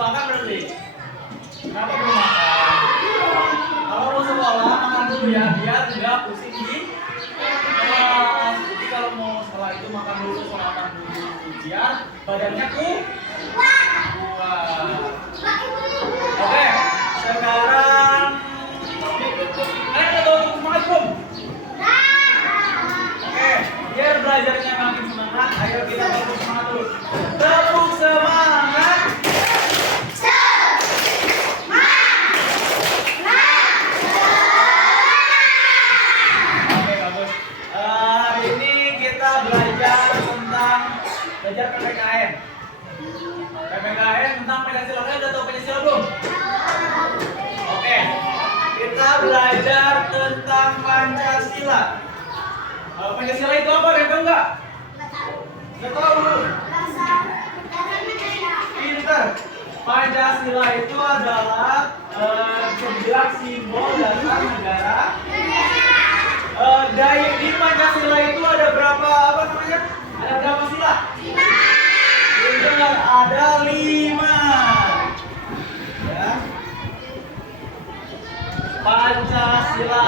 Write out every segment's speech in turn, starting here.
makan berarti? Kenapa belum makan? Kalau mau sekolah makan dulu ya, biar tidak pusing di kelas. Jadi kalau mau sekolah itu makan dulu, makan dulu, biar badannya kuat. Oke, sekarang udah tahu semangat belum? Oke, biar belajarnya makin semangat, ayo kita tepuk semangat dulu. Tepuk semangat. Oke, bagus. Hari ini kita belajar tentang PPKN. PPKN tentang Pancasila. Kalian udah tahu Pancasila belum? Oke, kita belajar tentang Pancasila. Pancasila itu apa? Ada enggak? Nggak tahu. Pintar. Pancasila itu adalah sebuah simbol dasar negara. Di Pancasila itu ada berapa apa namanya? Ada berapa sila? Benar, ada 5. Ya. Pancasila.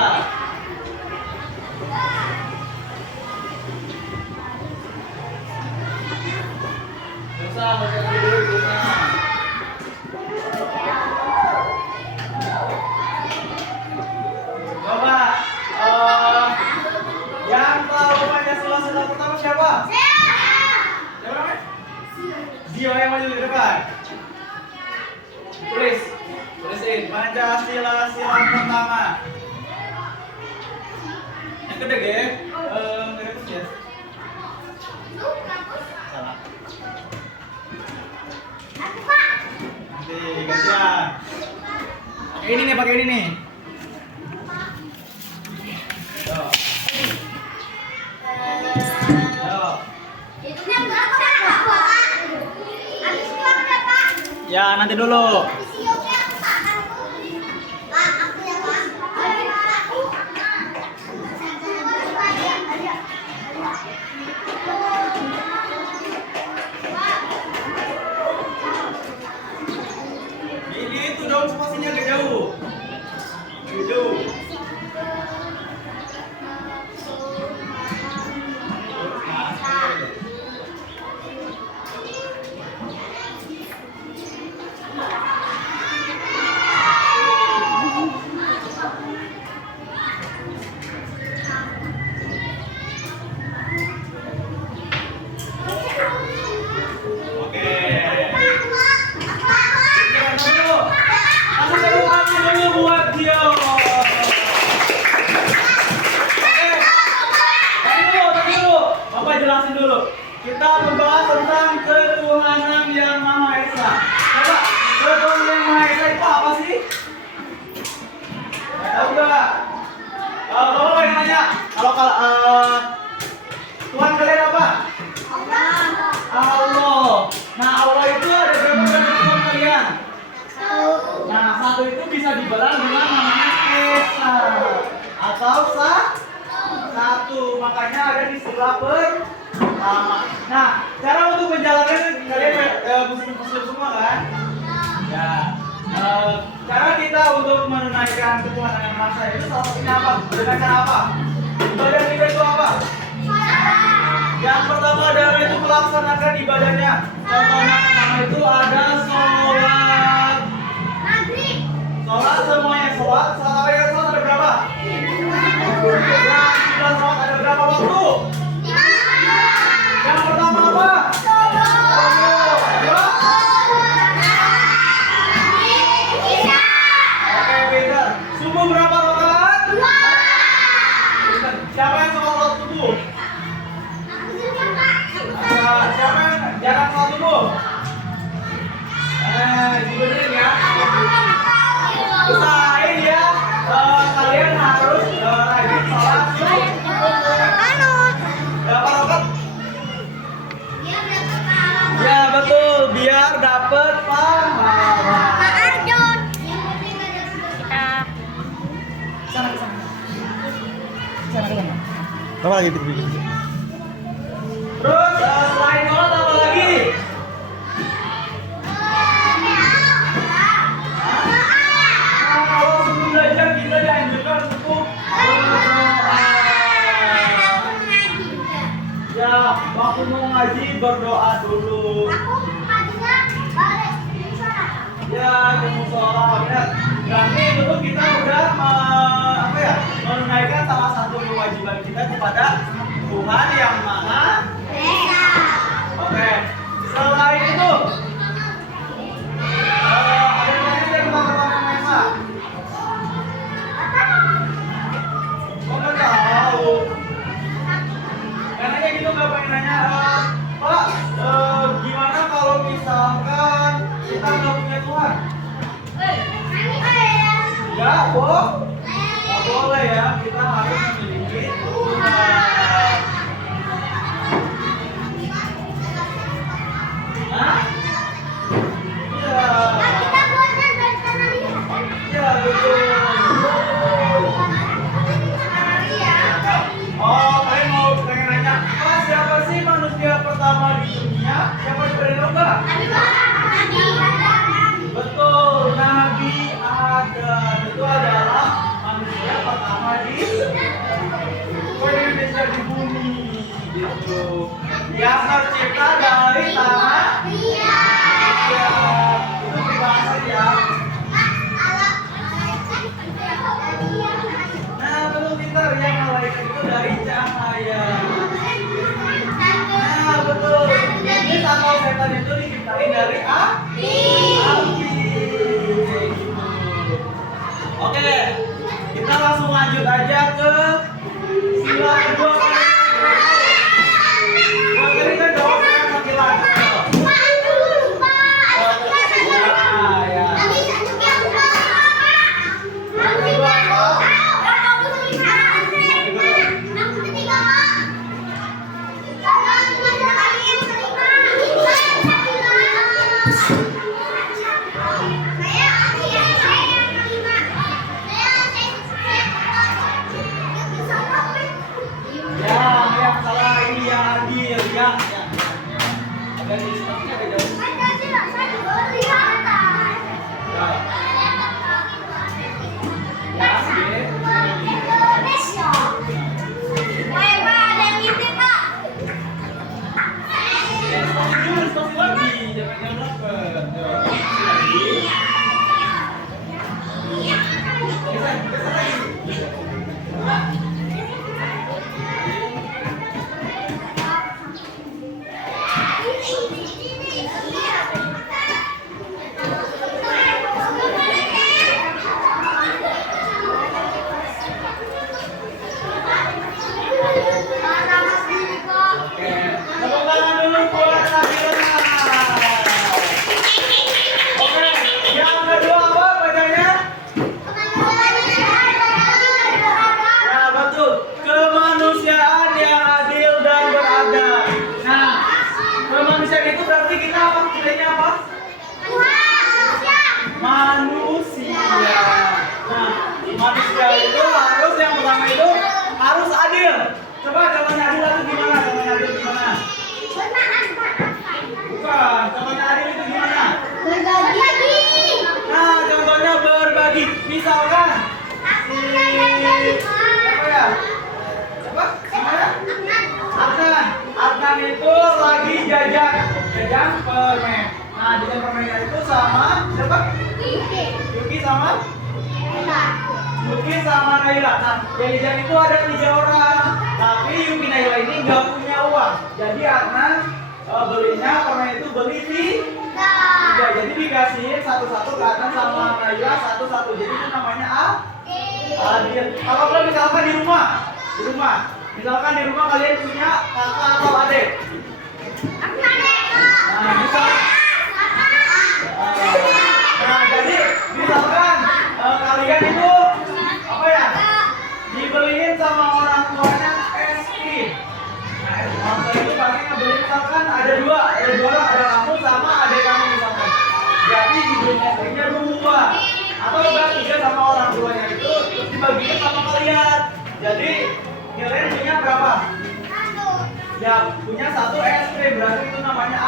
Bisa baca dulu, bisa. Coba, yang tahu Pancasila sila pertama siapa? Siapa namanya? Zio yang maju di depan. Tulisin Pancasila sila pertama. Yang gede ya? Gede ya? Salah. Nanti gantian. Pakai ini nih, pakai ini nih. Yo. Ya, nanti dulu. Ini itu dong, spasinya agak jauh. Jauh. Jelasin dulu. Kita membahas tentang ketuhanan yang Maha Esa. Coba, ketuhanan yang Maha Esa itu apa sih? Tahu nggak? Kalau pengen nanya, kalau Tuhan kalian apa? Allah. Nah, Allah itu ada berapa Tuhan kalian? Nah, satu itu bisa dibilang dengan namanya Esa atau satu, makanya ada di sebelah pertama. Nah, cara untuk menjalankan kalian muslim semua kan? Ya. Cara kita untuk menunaikan ketuhanan yang Maha Esa itu salah satunya apa? Dengan cara apa? Ibadah kita itu apa? Yang pertama adalah itu melaksanakan ibadahnya. Contohnya pertama itu ada sholat. Sholat semuanya sholat. Sholat ada berapa? Sholat ada berapa waktu? Yang pertama apa? Oke, beda. Subuh berapa rakaat? 2. Siapa yang sholat subuh? Siapa yang jarang sholat subuh? Dibenerin ya. Usahain ya. Kalian harus rajin sholat subuh. Berapa rakaat? Ya betul, biar dapat pahala. Apa lagi bikin? Terus selain sholat apa lagi? berdoa dulu. Ya, kemusola. Berarti itu kita udah menunaikan salah satu kewajiban kita kepada Tuhan yang Maha Esa. Oke. Selain itu, ada yang lain yang tentang Tuhan yang Maha Esa? Kok nggak tahu? Karena gitu nggak pengen nanya, Pak, gimana kalau misalkan kita nggak punya Tuhan? Ya, nggak boleh ya. Kita harus memiliki Tuhan. Hah? Iya. Iya, betul. Oh, kalian mau pengen nanya, Pak, siapa sih manusia pertama di dunia? Siapa yang berani enggak? Betul, Nabi Adam itu adalah manusia pertama di Indonesia di bumi, gitu. Yang tercipta dari tanah. Iya. Itu dibahas ya. Nah, betul pintar ya, malaikat itu dari cahaya. Nah, betul. Ini atau setan itu diciptain dari api. Oke, kita langsung lanjut aja ke sila kedua. Kiri kan dong, kaki lagi. Yang salah ini yang adil ya. Ada di sini ada jauh. Manusia itu harus yang pertama itu harus adil. Coba contohnya adil itu gimana? Contohnya adil gimana? Bukan, contohnya adil itu gimana? Berbagi. Nah, contohnya berbagi. Misalkan apa ya? Apa? Namanya? Adnan itu lagi jajan permen. Nah, jajan permennya itu sama siapa? Yuki sama? Yuki sama Naila. Nah, jajan itu ada 3 orang. Tapi Yuki Naila ini nggak punya uang. Jadi Adnan belinya permen itu beli tiga. Jadi dikasihin satu-satu ke Adnan sama Naila satu-satu. Jadi itu namanya adil. Kalau kalian misalkan di rumah. Misalkan di rumah kalian punya kakak atau adik. Nah, jadi misalkan kalian itu apa ya? Dibeliin sama orang tuanya es krim. Nah, orang tua itu pasti ngebeliin misalkan ada dua orang, ada kamu sama adik kamu misalkan. Jadi dibeliin es krimnya 2. Atau enggak 3 sama orang tuanya itu terus dibagiin sama kalian. Jadi kalian punya berapa? 1. Ya, punya 1 es krim, berarti itu namanya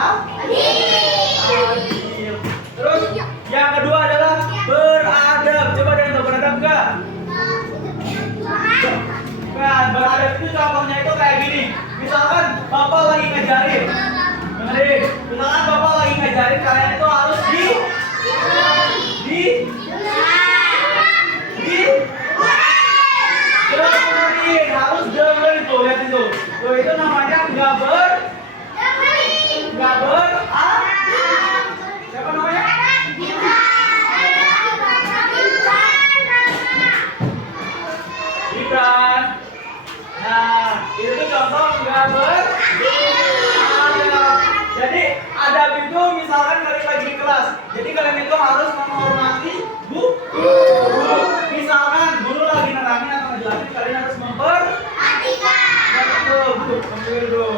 adil. Terus yang kedua adalah beradab. Coba ada yang tahu beradab enggak? Kan, beradab itu contohnya itu kayak gini. Misalkan bapak lagi ngajarin. itu harus menghormati guru. Misalkan guru lagi nerangin atau ngejelasin, kalian harus memperhatikan. Betul, Bu. Keliru.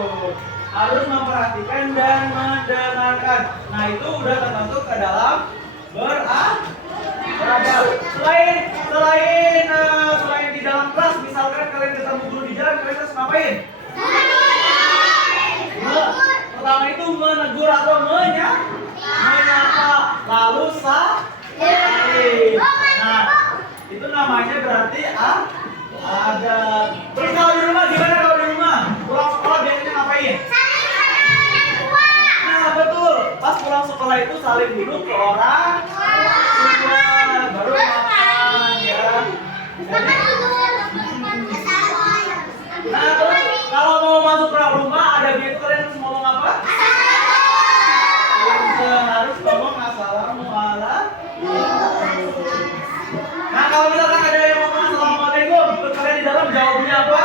Harus memperhatikan dan mendengarkan. Nah, itu udah termasuk ke dalam beradab. Selain di dalam kelas, misalkan kalian ketemu guru di jalan, kalian harus ngapain? Pertama itu menegur atau menyapa, lalu salim. Nah, itu namanya berarti ada. Terus kalau di rumah gimana? Kalau di rumah pulang sekolah biasanya ngapain? Nah, betul. Pas pulang sekolah itu salim dulu ke orang tua, baru makan ya. Nah, terus kalau mau masuk ke rumah ada gitu, kalian harus ngomong apa? Harus ngomong assalamualaikum. Nah, kalau misalkan ada yang ngomong assalamualaikum, terus kalian di dalam jawabnya apa?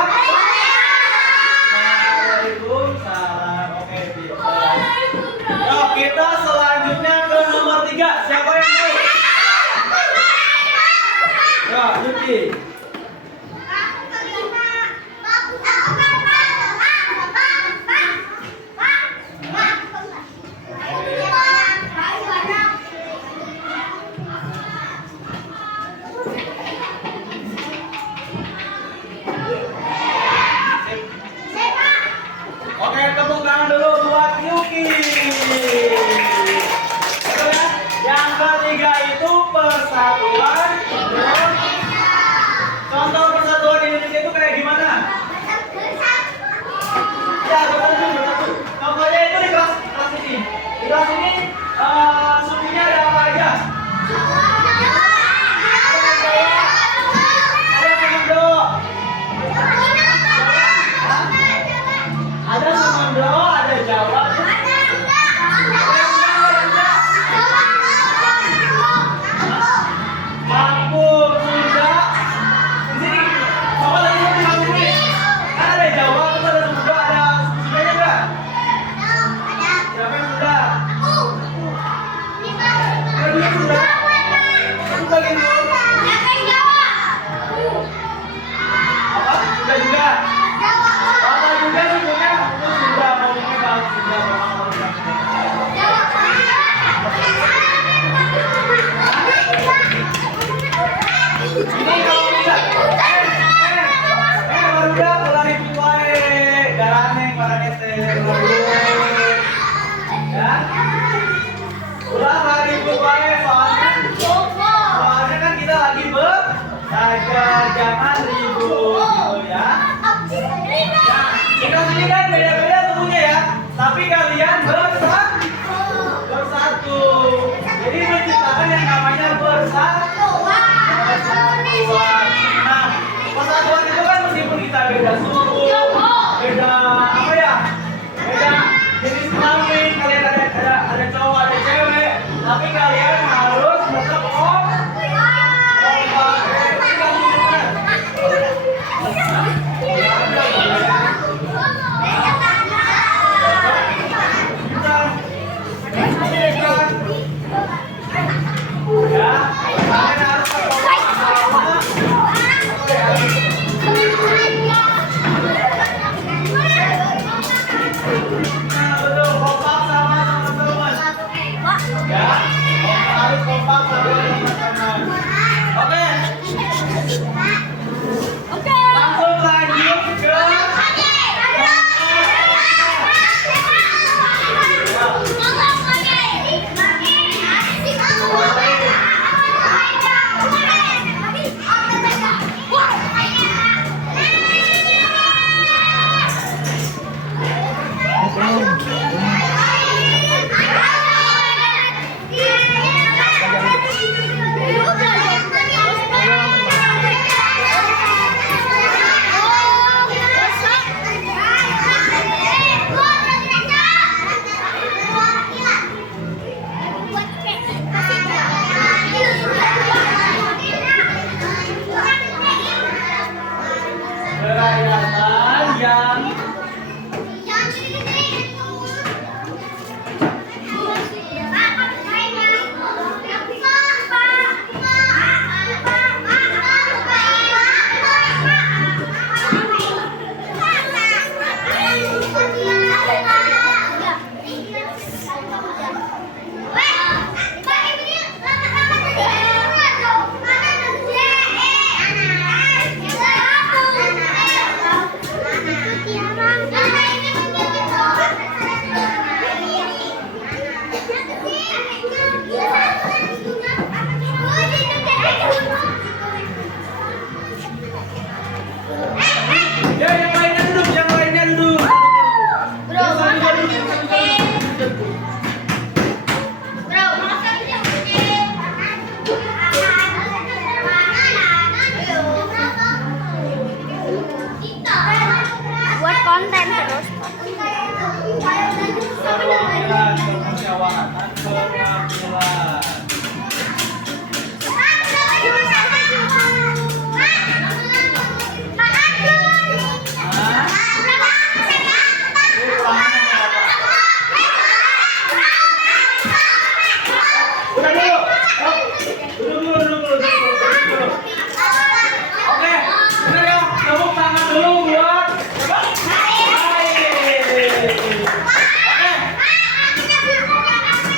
Waalaikumsalam. Oke, pintar. Yuk, kita selanjutnya ke nomor 3. Siapa yang mau? Ya, Yuki. Oke, tepuk tangan dulu buat Yuki. Betul ya? Yang ketiga itu persatuan. Contoh persatuan Indonesia itu kayak gimana? Ya, betul. Contohnya itu di kelas ini. Di kelas ini sukunya ada apa aja? Ada Sumendo. Ada Sumendo, ada Jawa. Papua, Sunda. Di sini, apa lagi yang di sini? Kan ada Jawa, terus ada Sunda, ada Sundanya enggak? Siapa yang Sunda? Udah dulu. Duduk dulu. Oke, bener ya. Tepuk tangan dulu buat siapa? Baik. Oke.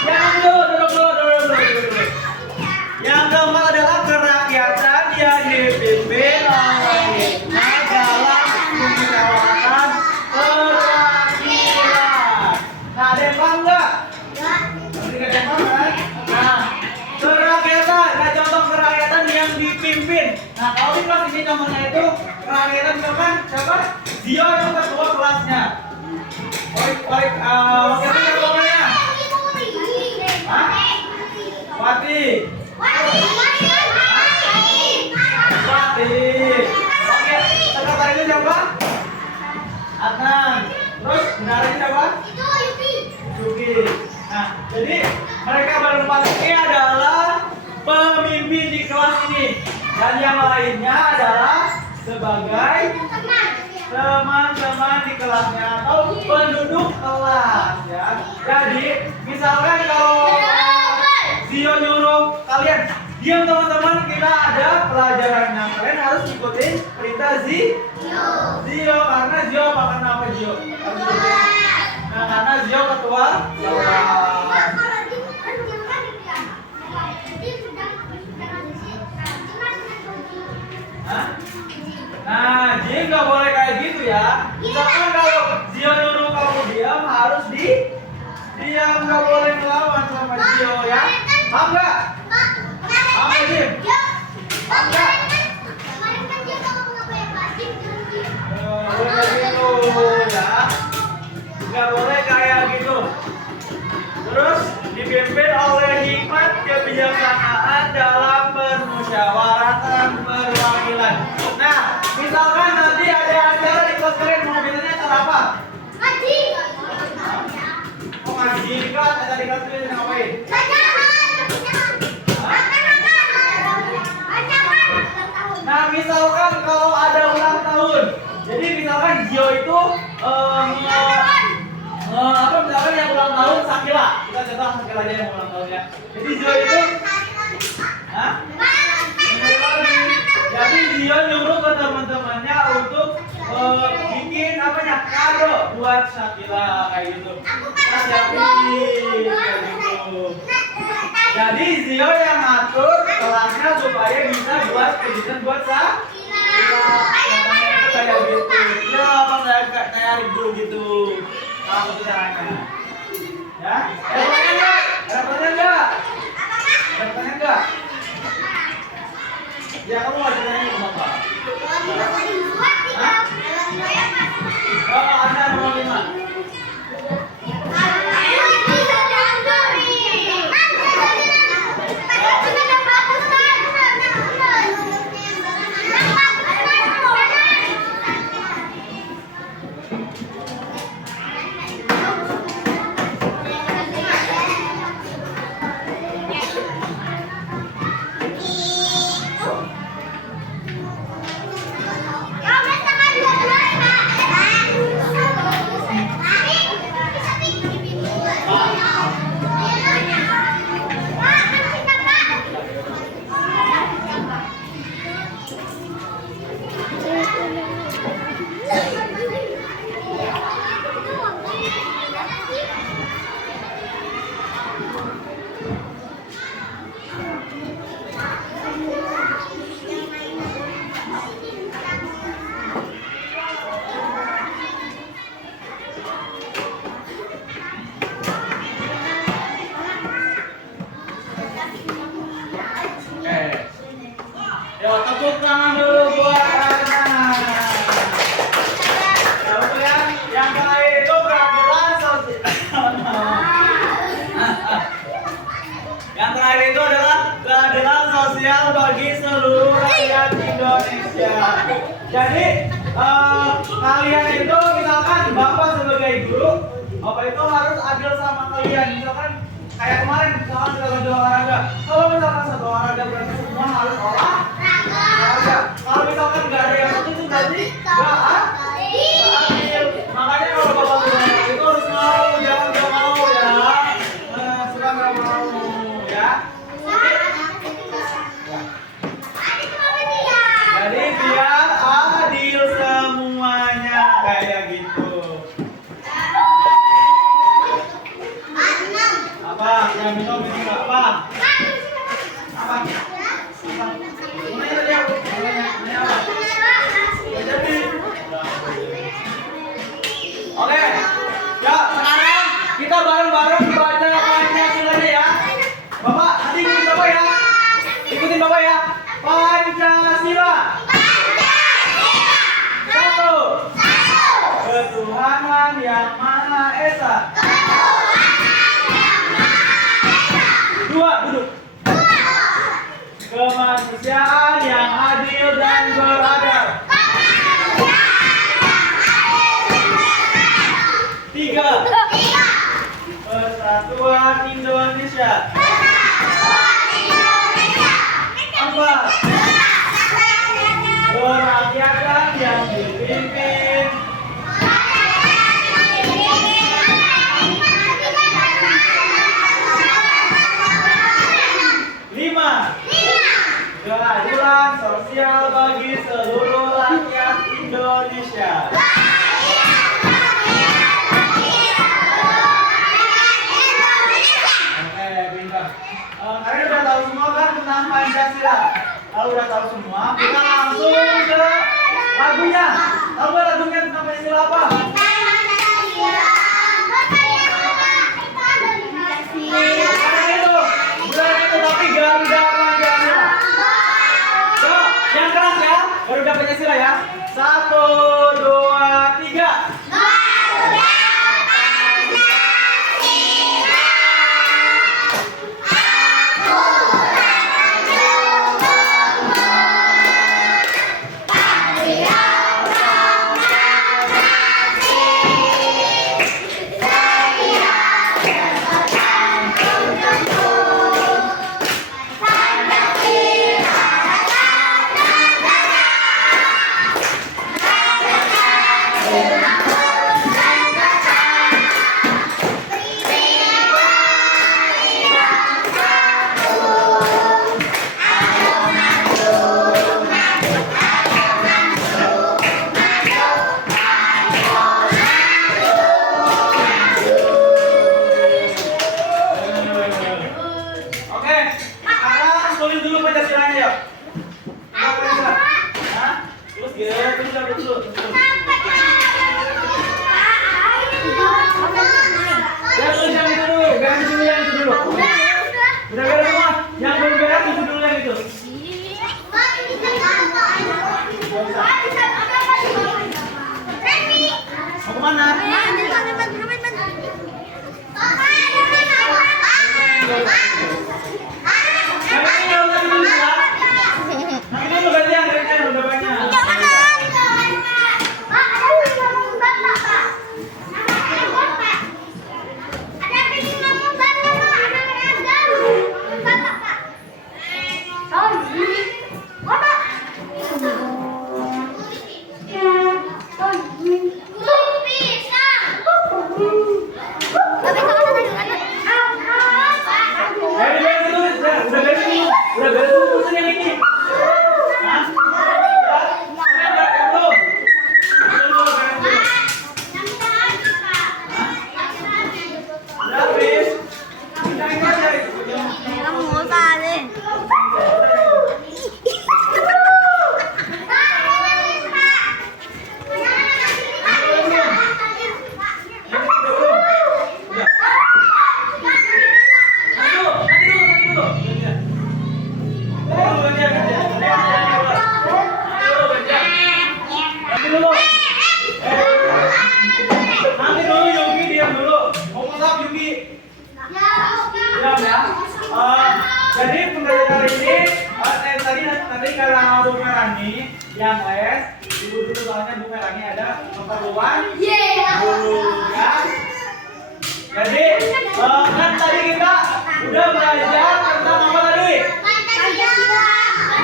Jangan dulu. Yang keempat adalah kerakyatan yang dipimpin oleh hikmah dalam kemusyawaratan perwakilan. Nah, ada yang paham nggak? Nanti nggak ada yang paham kan? Nah, kerakyatan. Nah, contoh kerakyatan yang dipimpin. Nah, kalau di kelas ini contohnya itu kerakyatan misalkan siapa? Zio itu ketua kelasnya. Wakilnya siapa namanya? Hah? Wati. Oke, sekretarisnya siapa? Adnan. Terus benaranya siapa? Yuki. Nah, jadi mereka berempat ini adalah pemimpin di kelas ini, dan yang lainnya adalah sebagai teman-teman di kelasnya atau penduduk kelas ya. Jadi misalkan kalau Zio nyuruh kalian diam teman-teman, kita ada pelajarannya, kalian harus ikutin perintah Zio karena Zio makan apa Zio? Nah, karena Zio ketua kelas. Hah? Nah, Zio nggak boleh kayak gitu ya. Misalkan kalau Zio nyuruh kamu diam, harus diam, nggak boleh melawan sama Zio ya. Paham nggak? Apa Jim? Paham nggak? Boleh gitu ya. Nggak boleh kayak gitu. Terus dipimpin oleh hikmat kebijaksanaan dalam permusyawaratan perwakilan. Nah, misalkan nanti ada acara di kelas kalian, mau biasanya acara apa? Ngaji. Oh, ngaji kan? Ada di kelas kalian ngapain? Nah, misalkan kalau ada ulang tahun, jadi misalkan Zio itu misalkan yang ulang tahun Sakila, kita contoh Sakila aja yang ulang tahunnya. Jadi Zio itu, jadi Zio nyuruh ke teman-temannya untuk bikin kado buat Sakila kayak gitu. Nah, kayak gitu. Jadi Zio yang ngatur kelasnya supaya bisa buat kejutan buat Sakila. Kayak gitu. Ya, apa kayak dulu gitu. Apa tuh caranya? Ya? Ada pertanyaan enggak? Ada pertanyaan enggak? Ya, kamu mau tanya ke Bapak. Oh, ada nomor 5. Yo, tepuk tangan dulu buat Adnan. Ya, betul ya. Yang terakhir itu keadilan sosial. Yang terakhir itu adalah keadilan sosial bagi seluruh rakyat Indonesia. Jadi kalian itu misalkan Bapak sebagai guru, Bapak itu harus adil sama kalian. Misalkan kayak kemarin misalkan kita belajar olahraga. Kalau misalkan satu olahraga berarti semua harus olahraga. Kalau misalkan nggak ada yang satu itu berarti nggak adil. Makanya kalau Bapak bilang itu harus mau, jangan nggak mau ya. Suka nggak mau ya. Kemanusiaan yang adil dan beradab. 3. Persatuan Indonesia. 4. Kerakyatan yang dipimpin. 5. Keadilan sosial bagi seluruh rakyat Indonesia. Oke, pintar. Kalian udah tahu semua kan tentang Pancasila? Kalau udah tahu semua, kita langsung ke lagunya. Tahu nggak lagunya tentang Pancasila apa? Bukan itu, tapi Garuda Pancasila. So, yang keras ya, Garuda Pancasila ya. 1, 2, 3. Mau kemana? Nanti dulu gantian, udah banyak. Jadi pembelajaran hari ini tadi karena Bu Melani yang les, ibu dulu soalnya Bu Melani ada keperluan dulu ya. Jadi kan tadi kita udah belajar tentang apa tadi?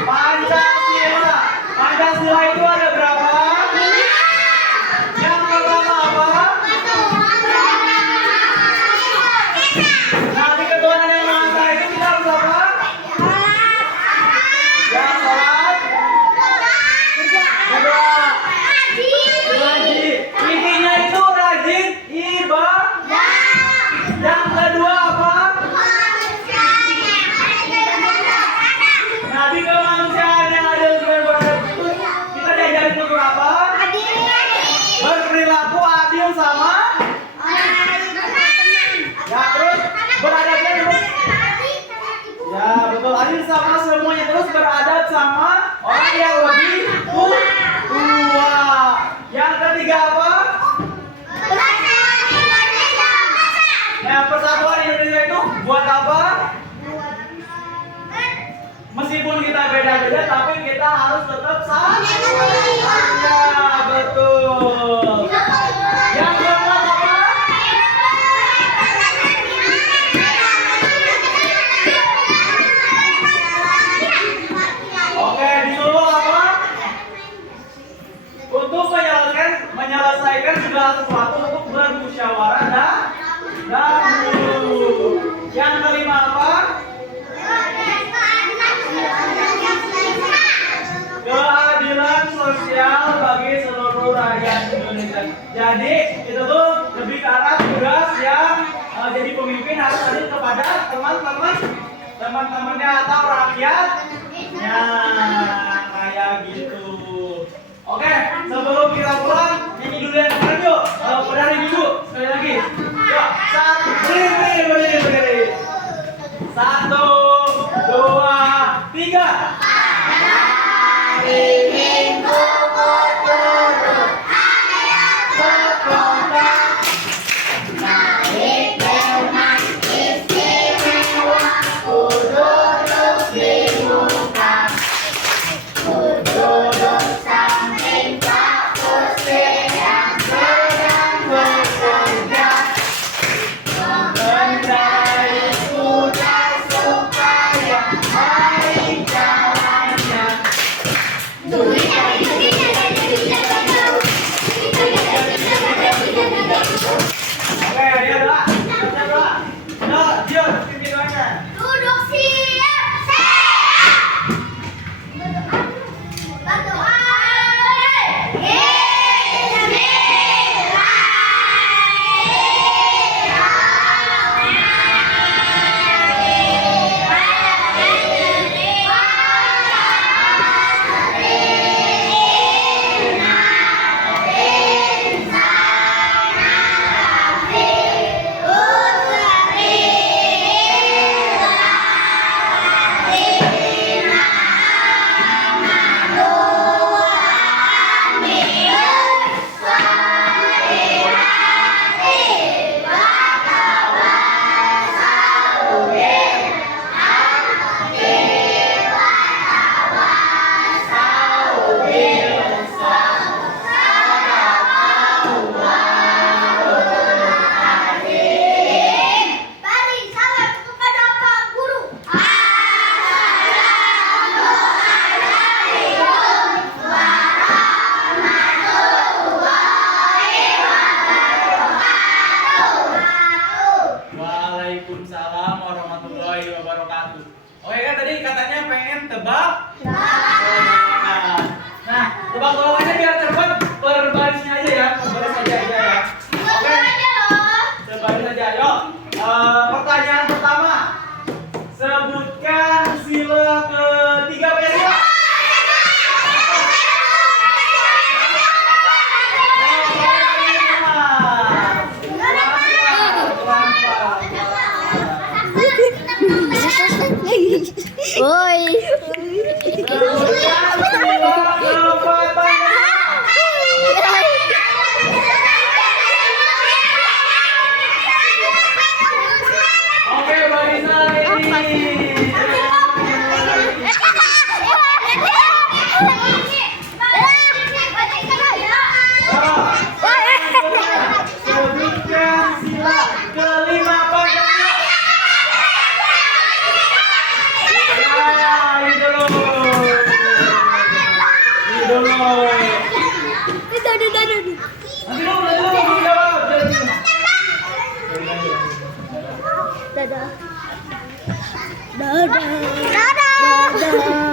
Pancasila. Pancasila itu ada berapa? Yang pertama apa? Nah, di ketuhanan yang Maha Esa itu kita harus apa? Ya, sholat. Berdoa. Berhaji. Intinya itu rajin ibadah. Yang kedua apa? Nabi kemanusiaan yang adil dan beradab itu kita diajarin untuk apa? Berperilaku adil sama. Ya, terus beradabnya terus. Ya, betul, adil sama semuanya, terus beradab sama orang yang lebih tua. Yang ketiga apa? Ya, persatuan Indonesia itu buat apa? Meskipun kita beda-beda, tapi kita harus tetap satu. Ya, betul. Yang keempat apa? Oke, disuruh apa? Untuk menyelesaikan segala sesuatu untuk bermusyawarah dahulu. Yang kelima apa? Keadilan sosial bagi seluruh rakyat Indonesia. Jadi itu tuh lebih ke arah tugas yang jadi pemimpin harus adil kepada teman-temannya atau rakyatnya, kayak gitu. Oke, sebelum kita pulang nyanyi dulu yang keren yuk. Berdiri dulu sekali lagi. Yuk, berdiri. 1, 2, 3. Hari Minggu turun ayam sekolah, naik delman istimewa, ku duduk di muka, ku duduk samping Pak Kusir yang sedang bekerja, mengendarai kuda supaya baik jalannya. Oke, dia doa. Baca doa. Dia pimpin doanya. Duduk siap, siap. Berdoa. Beri salam kepada Pak Guru. Waalaikumsalam warahmatullahi wabarakatuh. Oke, kan tadi katanya pengen tebak. Nah, tebak-tebakannya biar cepat, berbarisnya aja ya, berbaris aja ya. Oke, berbaris aja. Yuk, pertanyaan pertama. Sebutkan sila ketiga Pancasila. Woi. Oke, barisan ini. Sebutkan sila kelima Pancasila. Ya, ini dulu. Ini dulu. Nanti dulu, belum jawab. Dadah. Dadah. Dadah. Dadah.